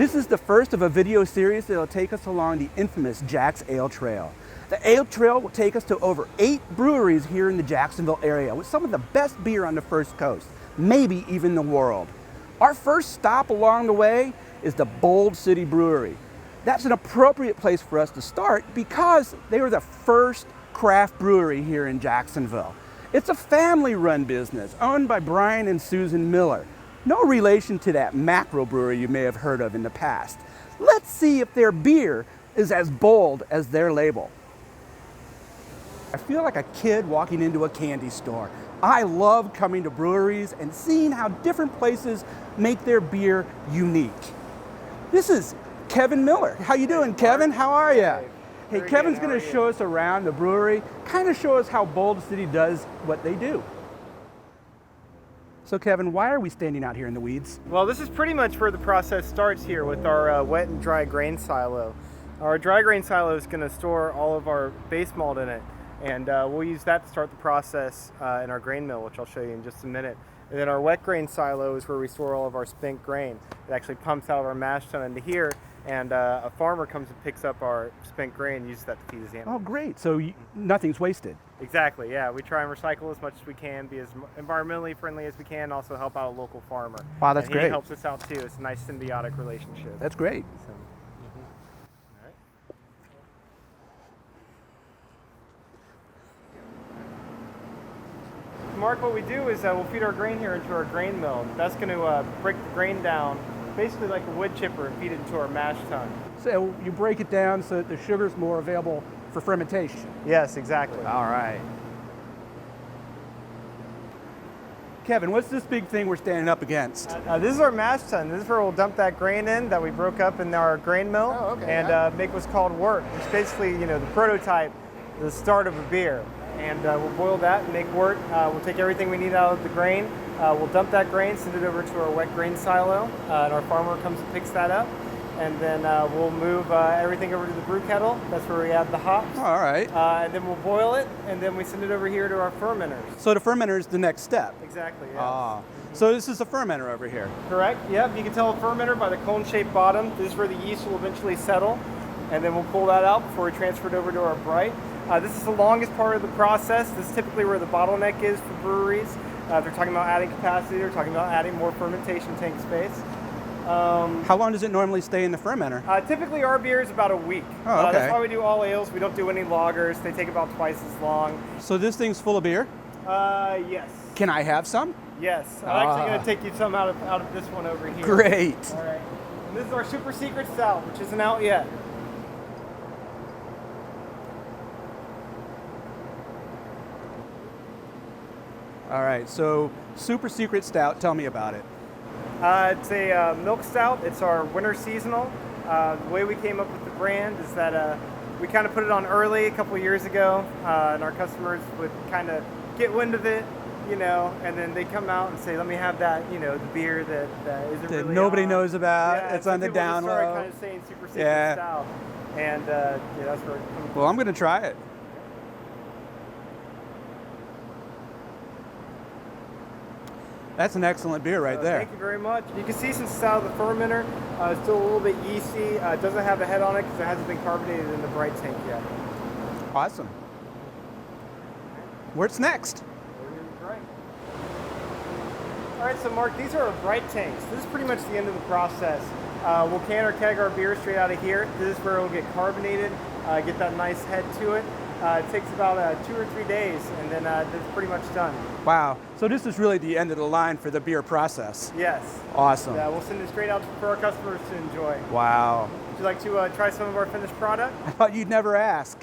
This is the first of a video series that will take us along the infamous Jack's Ale Trail. The Ale Trail will take us to over 8 breweries here in the Jacksonville area with some of the best beer on the First Coast, maybe even the world. Our first stop along the way is the Bold City Brewery. That's an appropriate place for us to start because they were the first craft brewery here in Jacksonville. It's a family-run business owned by Brian and Susan Miller. No relation to that macro brewery you may have heard of in the past. Let's see if their beer is as bold as their label. I feel like a kid walking into a candy store. I love coming to breweries and seeing how different places make their beer unique. This is Kevin Miller. How you doing, Kevin? How are you? Hey, Kevin's going to show us around the brewery, kind of show us how Bold City does what they do. So Kevin, why are we standing out here in the weeds? Well, this is pretty much where the process starts here with our wet and dry grain silo. Our dry grain silo is going to store all of our base malt in it, and we'll use that to start the process in our grain mill, which I'll show you in just a minute. And then our wet grain silo is where we store all of our spent grain. It actually pumps out of our mash tun into here, and a farmer comes and picks up our spent grain and uses that to feed his animals. Oh, great. So nothing's wasted. Exactly, yeah. We try and recycle as much as we can, be as environmentally friendly as we can, also help out a local farmer. Wow, that's and great. He helps us out too. It's a nice symbiotic relationship. That's great. So, All right. Mark, what we do is we'll feed our grain here into our grain mill. That's going to break the grain down, basically like a wood chipper, and feed it into our mash tun. So you break it down so that the sugar's more available for fermentation. Yes, exactly. All right. Kevin, what's this big thing we're standing up against? This is our mash tun. This is where we'll dump that grain in that we broke up in our grain mill and make what's called wort, which is basically, the prototype, the start of a beer. And we'll boil that and make wort. We'll take everything we need out of the grain. We'll dump that grain, send it over to our wet grain silo, and our farmer comes and picks that up. And then we'll move everything over to the brew kettle. That's where we add the hops. All right. And then we'll boil it, and then we send it over here to our fermenters. So the fermenter is the next step. Exactly, yeah. Ah. So this is a fermenter over here. Correct, yep. You can tell a fermenter by the cone-shaped bottom. This is where the yeast will eventually settle. And then we'll pull that out before we transfer it over to our bright. This is the longest part of the process. This is typically where the bottleneck is for breweries. If they're talking about adding capacity, they're talking about adding more fermentation tank space. How long does it normally stay in the fermenter? Typically our beer is about a week. Oh, okay. That's why we do all ales. We don't do any lagers. They take about twice as long. So this thing's full of beer? Yes. Can I have some? Yes. I'm actually going to take you some out of this one over here. Great. All right. And this is our super secret stout, which isn't out yet. All right, so super secret stout, tell me about it. It's a milk stout. It's our winter seasonal. The way we came up with the brand is that we kind of put it on early a couple years ago, and our customers would kind of get wind of it, and then they come out and say, let me have that, the beer that isn't That really nobody on. knows about, Yeah, it's so on the people just down started low. kind of saying super secret Yeah. stout, and that's where it comes from. Well, I'm gonna try it. That's an excellent beer right there. Thank you very much. You can see since it's out of the fermenter, it's still a little bit yeasty. It doesn't have a head on it because it hasn't been carbonated in the bright tank yet. Awesome. What's next? All right, so Mark, these are our bright tanks. This is pretty much the end of the process. We'll can or keg our beer straight out of here. This is where it'll get carbonated, get that nice head to it. It takes about 2 or 3 days, and then it's pretty much done. Wow, so this is really the end of the line for the beer process. Yes. Awesome. Yeah, we'll send it straight out for our customers to enjoy. Wow. Would you like to try some of our finished product? I thought you'd never ask.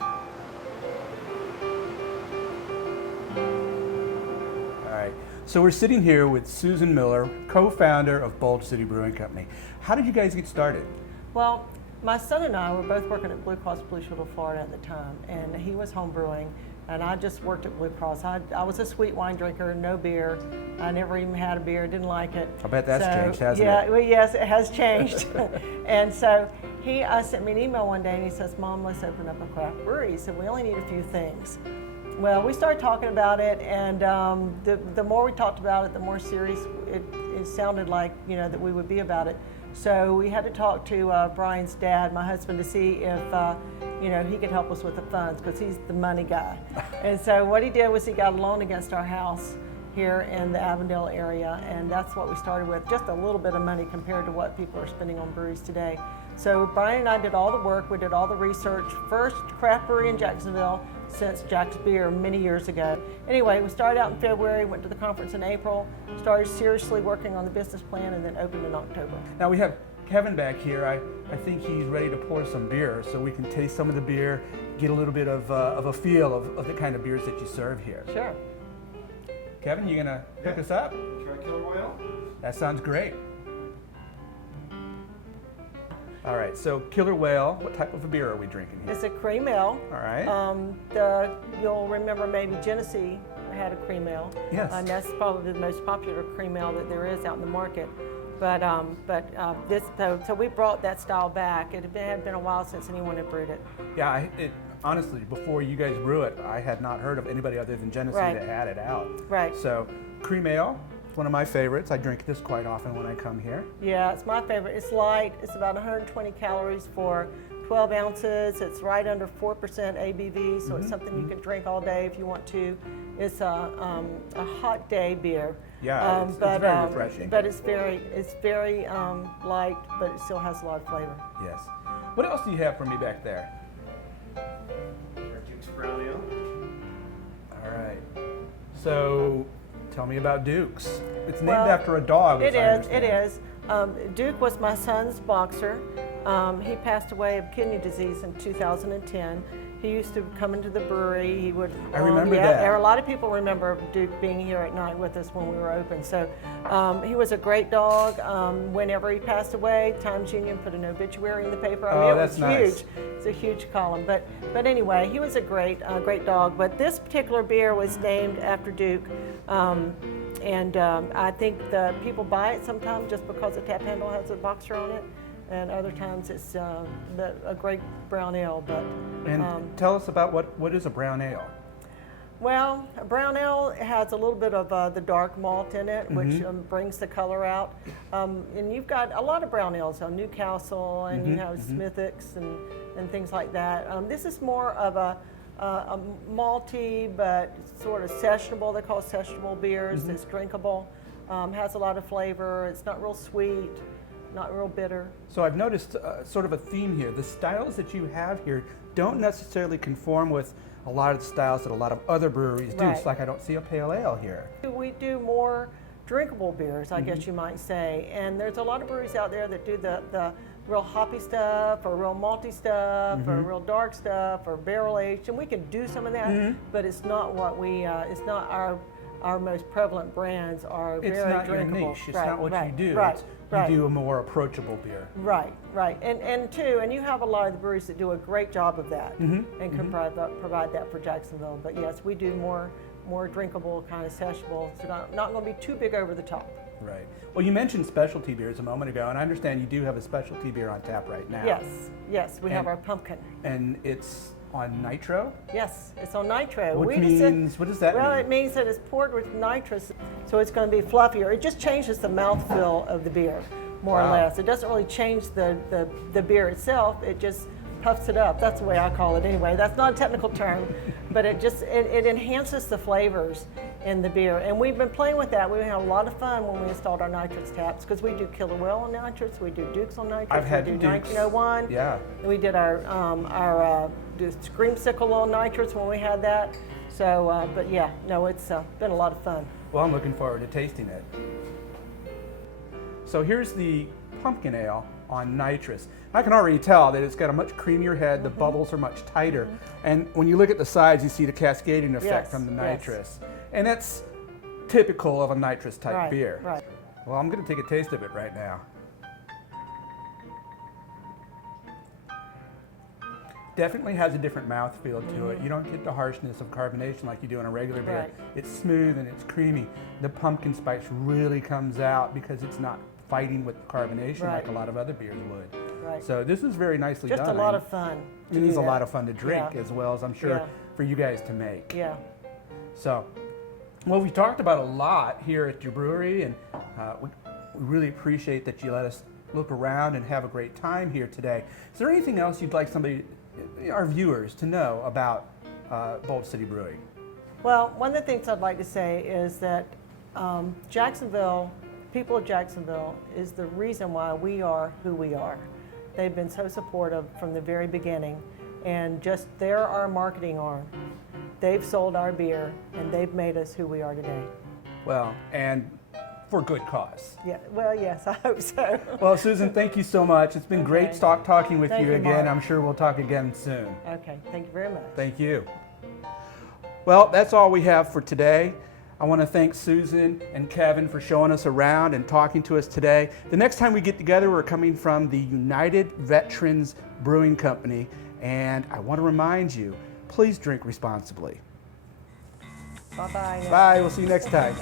All right, so we're sitting here with Susan Miller, co-founder of Bold City Brewing Company. How did you guys get started? Well, my son and I were both working at Blue Cross Blue Shield of Florida at the time, and he was home brewing, and I just worked at Blue Cross. I was a sweet wine drinker, no beer. I never even had a beer, didn't like it. I bet that's changed, hasn't yeah, it? well, yes, it has changed. And so he sent me an email one day, and he says, "Mom, let's open up a craft brewery." He said, "We only need a few things." Well, we started talking about it, and the more we talked about it, the more serious it sounded like, that we would be about it. So we had to talk to Brian's dad, my husband, to see if he could help us with the funds, because he's the money guy. And so what he did was he got a loan against our house here in the Avondale area, and that's what we started with, just a little bit of money compared to what people are spending on breweries today. So Brian and I did all the work, we did all the research, first craft brewery in Jacksonville since Jack's Beer many years ago. Anyway, we started out in February, went to the conference in April, started seriously working on the business plan, and then opened in October. Now we have Kevin back here. I think he's ready to pour some beer, so we can taste some of the beer, get a little bit of a feel of the kind of beers that you serve here. Sure. Kevin, you gonna hook us up? Try Killer Whale? That sounds great. All right, so Killer Whale, what type of a beer are we drinking here? It's a cream ale. All right. You'll remember maybe Genesee had a cream ale. Yes. And that's probably the most popular cream ale that there is out in the market. So we brought that style back. It had been a while since anyone had brewed it. Yeah, honestly, before you guys brew it, I had not heard of anybody other than Genesee Right. that had it out. Right. So cream ale, it's one of my favorites. I drink this quite often when I come here. Yeah, it's my favorite. It's light. It's about 120 calories for 12 ounces. It's right under 4% ABV, so it's something you can drink all day if you want to. It's a hot day beer. Yeah, it's very refreshing. But it's very light, but it still has a lot of flavor. Yes. What else do you have for me back there? Duke's Brown Ale. All right. So tell me about Duke's. It's named Well, after a dog. It as I is. It understand. is. Duke was my son's boxer. He passed away of kidney disease in 2010. He used to come into the brewery. He would. I remember that. A lot of people remember Duke being here at night with us when we were open. So he was a great dog. Whenever he passed away, Times Union put an obituary in the paper. I mean, it was that's nice. huge. It's a huge column. But anyway, he was a great dog. But this particular beer was named after Duke. I think the people buy it sometimes just because the tap handle has a boxer on it, and other times it's a great brown ale. But And tell us about what is a brown ale? well, a brown ale has a little bit of the dark malt in it, which brings the color out. And you've got a lot of brown ales, Newcastle, and you have Smithwick's and things like that. This is more of a malty but sort of sessionable. They call it sessionable beers. It's drinkable, has a lot of flavor. It's not real sweet, not real bitter. So I've noticed sort of a theme here. The styles that you have here don't necessarily conform with a lot of the styles that a lot of other breweries do. Right. It's like I don't see a pale ale here. We do more drinkable beers, I guess you might say. And there's a lot of breweries out there that do the real hoppy stuff or real malty stuff or real dark stuff or barrel aged. And we can do some of that, but it's not what it's not our most prevalent brands are It's very not drinkable. your niche. It's Right, not what right, you do. Right, It's, right. You do a more approachable beer. Right, right, and you have a lot of the breweries that do a great job of that and can provide that for Jacksonville. But yes, we do more drinkable, kind of sessionable, so not going to be too big over the top. Right. Well, you mentioned specialty beers a moment ago, and I understand you do have a specialty beer on tap right now. Yes, we have And- our pumpkin. And it's on nitro? Yes, it's on nitro. What does that Well, mean? it means that it's poured with nitrous, so it's going to be fluffier. It just changes the mouthfeel of the beer, more or Wow. less. It doesn't really change the beer itself. It just puffs it up. That's the way I call it anyway. That's not a technical term, but it enhances the flavors in the beer. And we've been playing with that. We had a lot of fun when we installed our nitrous taps, because we do Killer Whale on nitrous, we do Duke's on nitrous, I've had we do Duke's. 1901. Yeah. We did our Screamsicle on nitrous when we had that. So, but yeah, no, it's been a lot of fun. Well, I'm looking forward to tasting it. So here's the pumpkin ale on nitrous. I can already tell that it's got a much creamier head, the bubbles are much tighter, and when you look at the sides, you see the cascading effect Yes, from the yes. nitrous. And that's typical of a nitrous type Right, beer. right. Well, I'm going to take a taste of it right now. Definitely has a different mouthfeel to it. You don't get the harshness of carbonation like you do in a regular beer. Right. It's smooth and it's creamy. The pumpkin spice really comes out because it's not fighting with carbonation like Right. a lot of other beers would. Right. So this is very nicely Just done. a lot of fun. to It do is a that. lot of fun to drink Yeah. as well as I'm sure Yeah. for you guys to make. Yeah. So, well, we talked about a lot here at your brewery, and we really appreciate that you let look around and have a great time here today. Is there anything else you'd like our viewers to know about Bold City Brewing? Well, one of the things I'd like to say is that Jacksonville, people of Jacksonville, is the reason why we are who we are. They've been so supportive from the very beginning, and just they're our marketing arm. They've sold our beer, and they've made us who we are today. Well, and for good cause. Yeah, well, yes, I hope so. Well, Susan, thank you so much. It's been great talking with Thank you you, again. Mark. I'm sure we'll talk again soon. Okay, thank you very much. Thank you. Well, that's all we have for today. I want to thank Susan and Kevin for showing us around and talking to us today. The next time we get together, we're coming from the United Veterans Brewing Company, and I want to remind you, please drink responsibly. Bye-bye. Bye. We'll see you next time.